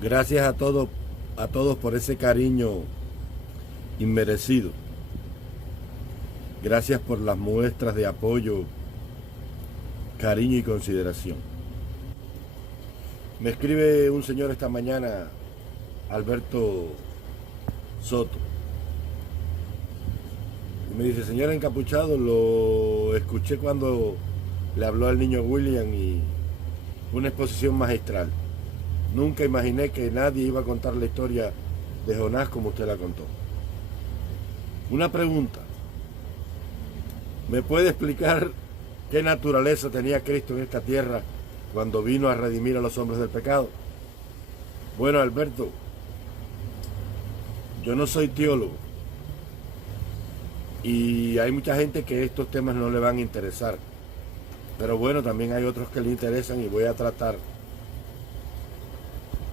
Gracias a todos por ese cariño inmerecido. Gracias por las muestras de apoyo, cariño y consideración. Me escribe un señor esta mañana, Alberto Soto, y me dice: señor encapuchado, lo escuché cuando le habló al niño William y una exposición magistral. Nunca imaginé que nadie iba a contar la historia de Jonás como usted la contó. Una pregunta: ¿me puede explicar qué naturaleza tenía Cristo en esta tierra cuando vino a redimir a los hombres del pecado? Bueno, Alberto, yo no soy teólogo y hay mucha gente que estos temas no le van a interesar, pero bueno, también hay otros que le interesan y voy a tratar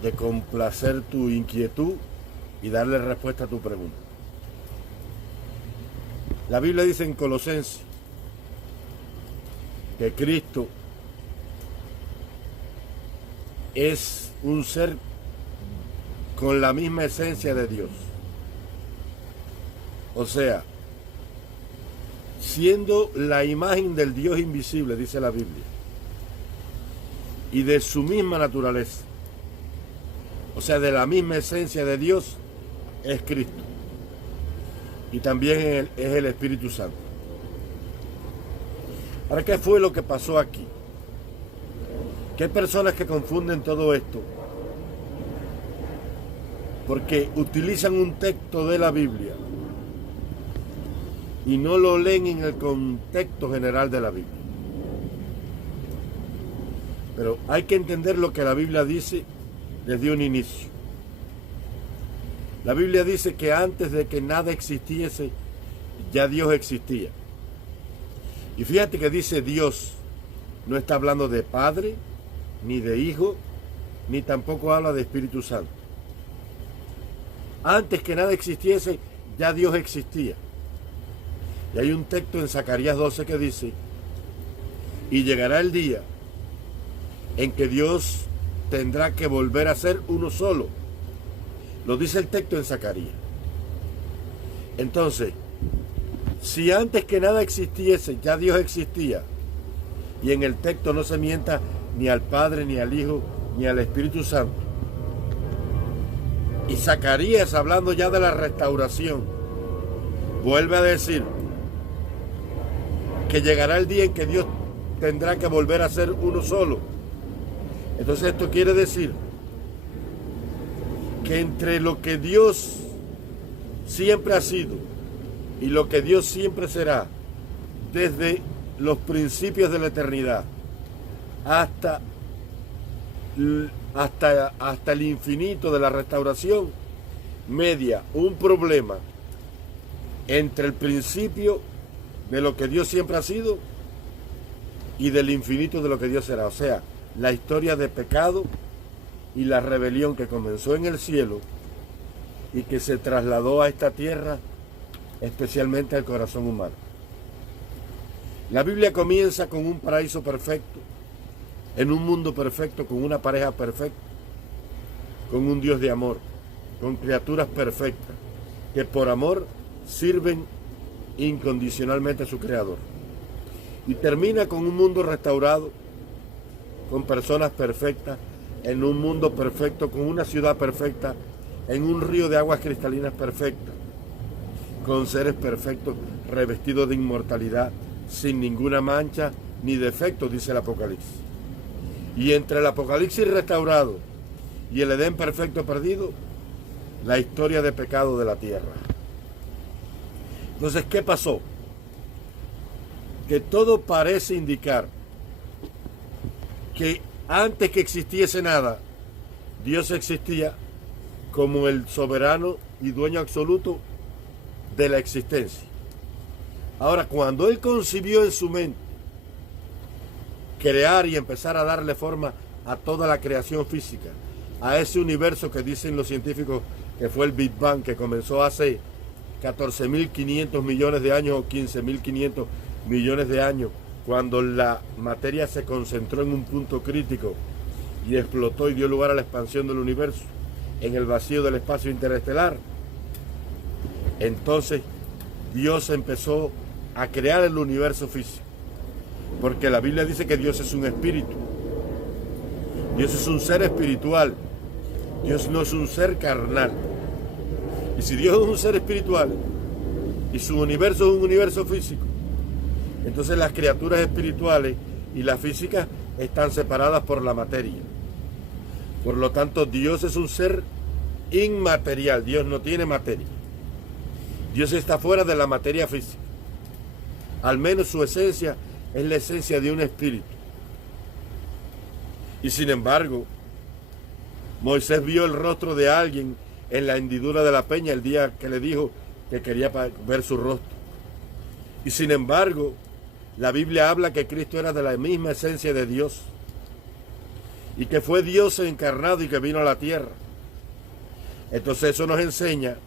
de complacer tu inquietud y darle respuesta a tu pregunta. La Biblia dice en Colosenses que Cristo es un ser con la misma esencia de Dios. O sea, siendo la imagen del Dios invisible, dice la Biblia, y de su misma naturaleza, o sea, de la misma esencia de Dios, es Cristo. Y también es el Espíritu Santo. Ahora, ¿qué fue lo que pasó aquí? Que hay personas que confunden todo esto porque utilizan un texto de la Biblia y no lo leen en el contexto general de la Biblia. Pero hay que entender lo que la Biblia dice desde un inicio. La Biblia dice que antes de que nada existiese, ya Dios existía. Y fíjate que dice Dios, no está hablando de Padre, ni de Hijo, ni tampoco habla de Espíritu Santo. Antes que nada existiese, ya Dios existía. Y hay un texto en Zacarías 12 que dice: y llegará el día en que Dios tendrá que volver a ser uno solo. Lo dice el texto en Zacarías. Entonces, si antes que nada existiese, ya Dios existía, y en el texto no se mienta ni al Padre, ni al Hijo, ni al Espíritu Santo, y Zacarías, hablando ya de la restauración, vuelve a decir que llegará el día en que Dios tendrá que volver a ser uno solo. Entonces esto quiere decir que entre lo que Dios siempre ha sido y lo que Dios siempre será, desde los principios de la eternidad hasta el infinito de la restauración, media un problema entre el principio de lo que Dios siempre ha sido y del infinito de lo que Dios será. O sea, la historia de pecado y la rebelión que comenzó en el cielo y que se trasladó a esta tierra, especialmente al corazón humano. La Biblia comienza con un paraíso perfecto, en un mundo perfecto, con una pareja perfecta, con un Dios de amor, con criaturas perfectas, que por amor sirven incondicionalmente a su Creador. Y termina con un mundo restaurado, con personas perfectas, en un mundo perfecto, con una ciudad perfecta, en un río de aguas cristalinas perfectas, con seres perfectos, revestidos de inmortalidad, sin ninguna mancha ni defecto, dice el Apocalipsis. Y entre el Apocalipsis restaurado y el Edén perfecto perdido, la historia de pecado de la tierra. Entonces, ¿qué pasó? Que todo parece indicar que antes que existiese nada, Dios existía como el soberano y dueño absoluto de la existencia. Ahora, cuando Él concibió en su mente crear y empezar a darle forma a toda la creación física, a ese universo que dicen los científicos que fue el Big Bang, que comenzó hace 14.500 millones de años o 15.500 millones de años, cuando la materia se concentró en un punto crítico y explotó y dio lugar a la expansión del universo en el vacío del espacio interestelar. Entonces Dios empezó a crear el universo físico, porque la Biblia dice que Dios es un espíritu. Dios es un ser espiritual. Dios no es un ser carnal. Y si Dios es un ser espiritual y su universo es un universo físico, entonces las criaturas espirituales y las físicas están separadas por la materia. Por lo tanto, Dios es un ser inmaterial. Dios no tiene materia. Dios está fuera de la materia física. Al menos su esencia es la esencia de un espíritu. Y sin embargo, Moisés vio el rostro de alguien en la hendidura de la peña el día que le dijo que quería ver su rostro. Y sin embargo, la Biblia habla que Cristo era de la misma esencia de Dios y que fue Dios encarnado y que vino a la tierra. Entonces eso nos enseña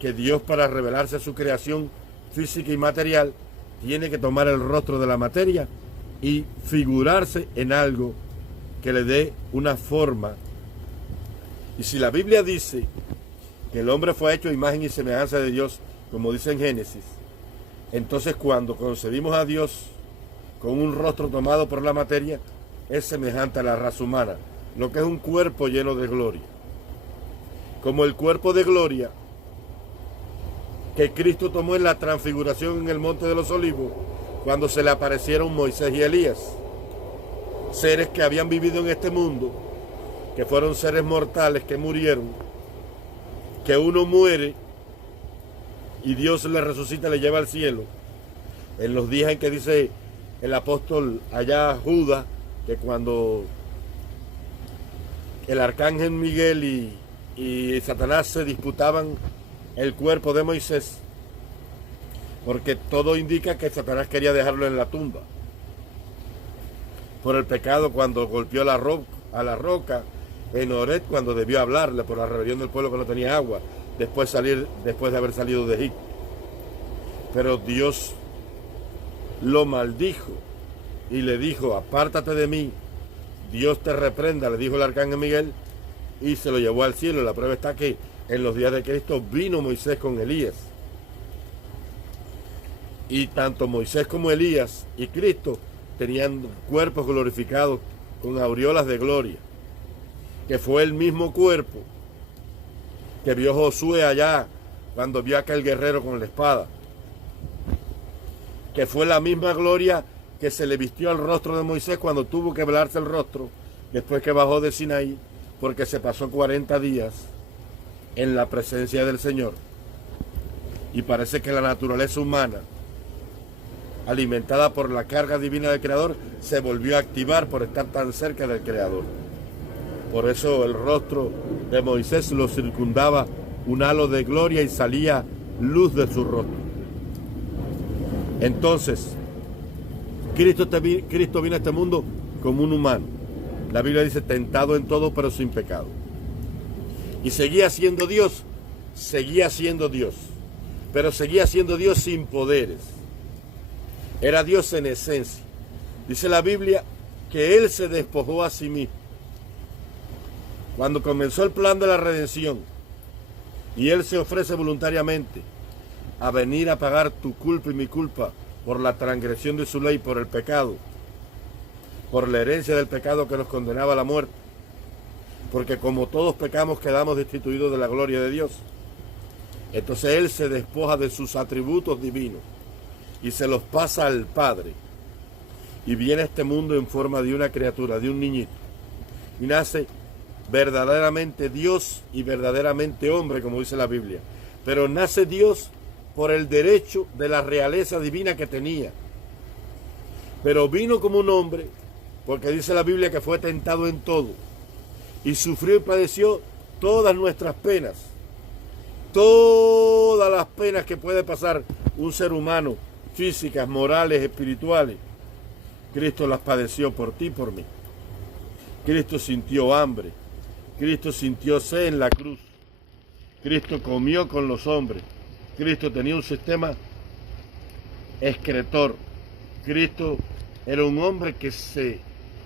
que Dios, para revelarse a su creación física y material, tiene que tomar el rostro de la materia y figurarse en algo que le dé una forma. Y si la Biblia dice que el hombre fue hecho a imagen y semejanza de Dios, como dice en Génesis, entonces cuando concebimos a Dios con un rostro tomado por la materia, es semejante a la raza humana, lo que es un cuerpo lleno de gloria. Como el cuerpo de gloria que Cristo tomó en la transfiguración en el Monte de los Olivos, cuando se le aparecieron Moisés y Elías, seres que habían vivido en este mundo, que fueron seres mortales que murieron, que uno muere y Dios le resucita, le lleva al cielo, en los días en que dice el apóstol allá Judas, que cuando el arcángel Miguel y Satanás se disputaban el cuerpo de Moisés, porque todo indica que Satanás quería dejarlo en la tumba por el pecado cuando golpeó a la roca en Horeb, cuando debió hablarle por la rebelión del pueblo que no tenía agua, después de haber salido de Egipto. Pero Dios lo maldijo y le dijo: apártate de mí, Dios te reprenda, le dijo el arcángel Miguel, y se lo llevó al cielo. La prueba está que en los días de Cristo vino Moisés con Elías, y tanto Moisés como Elías y Cristo tenían cuerpos glorificados con aureolas de gloria, que fue el mismo cuerpo que vio Josué allá cuando vio a aquel guerrero con la espada, que fue la misma gloria que se le vistió al rostro de Moisés cuando tuvo que velarse el rostro después que bajó de Sinaí, porque se pasó 40 días en la presencia del Señor. Y parece que la naturaleza humana, alimentada por la carga divina del Creador, se volvió a activar por estar tan cerca del Creador. Por eso el rostro de Moisés lo circundaba un halo de gloria y salía luz de su rostro. Entonces, Cristo vino a este mundo como un humano. La Biblia dice: tentado en todo, pero sin pecado. Y seguía siendo Dios, pero seguía siendo Dios sin poderes. Era Dios en esencia. Dice la Biblia que Él se despojó a sí mismo. Cuando comenzó el plan de la redención, y Él se ofrece voluntariamente a venir a pagar tu culpa y mi culpa por la transgresión de su ley, por el pecado, por la herencia del pecado que nos condenaba a la muerte, porque como todos pecamos quedamos destituidos de la gloria de Dios. Entonces Él se despoja de sus atributos divinos y se los pasa al Padre, y viene a este mundo en forma de una criatura, de un niñito, y nace verdaderamente Dios y verdaderamente hombre, como dice la Biblia. Pero nace Dios por el derecho de la realeza divina que tenía, pero vino como un hombre, porque dice la Biblia que fue tentado en todo, y sufrió y padeció todas nuestras penas, todas las penas que puede pasar un ser humano, físicas, morales, espirituales. Cristo las padeció por ti y por mí. Cristo sintió hambre, Cristo sintió sed en la cruz, Cristo comió con los hombres, Cristo tenía un sistema excretor, Cristo era un hombre que se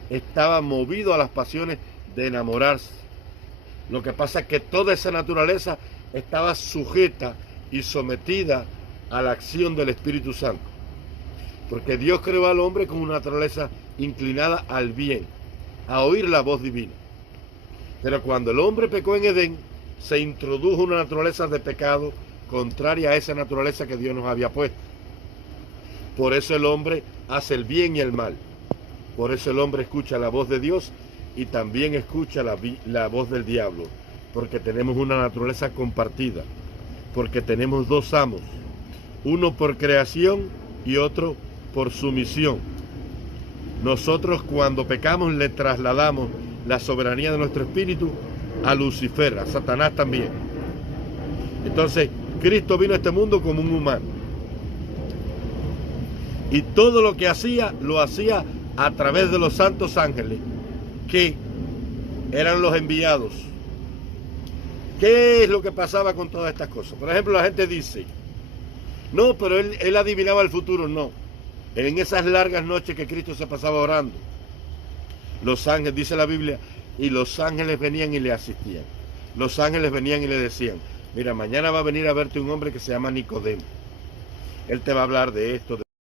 estaba movido a las pasiones de enamorarse. Lo que pasa es que toda esa naturaleza estaba sujeta y sometida a la acción del Espíritu Santo. Porque Dios creó al hombre con una naturaleza inclinada al bien, a oír la voz divina. Pero cuando el hombre pecó en Edén, se introdujo una naturaleza de pecado contraria a esa naturaleza que Dios nos había puesto. Por eso el hombre hace el bien y el mal. Por eso el hombre escucha la voz de Dios y también escucha la voz del diablo. Porque tenemos una naturaleza compartida. Porque tenemos dos amos. Uno por creación y otro por sumisión. Nosotros cuando pecamos le trasladamos la soberanía de nuestro espíritu a Lucifer, a Satanás también. Entonces, Cristo vino a este mundo como un humano. Y todo lo que hacía, lo hacía a través de los santos ángeles, que eran los enviados. ¿Qué es lo que pasaba con todas estas cosas? Por ejemplo, la gente dice, no, pero él adivinaba el futuro. No. En esas largas noches que Cristo se pasaba orando, los ángeles, dice la Biblia, y los ángeles venían y le asistían. Los ángeles venían y le decían, mira, mañana va a venir a verte un hombre que se llama Nicodemo. Él te va a hablar de esto,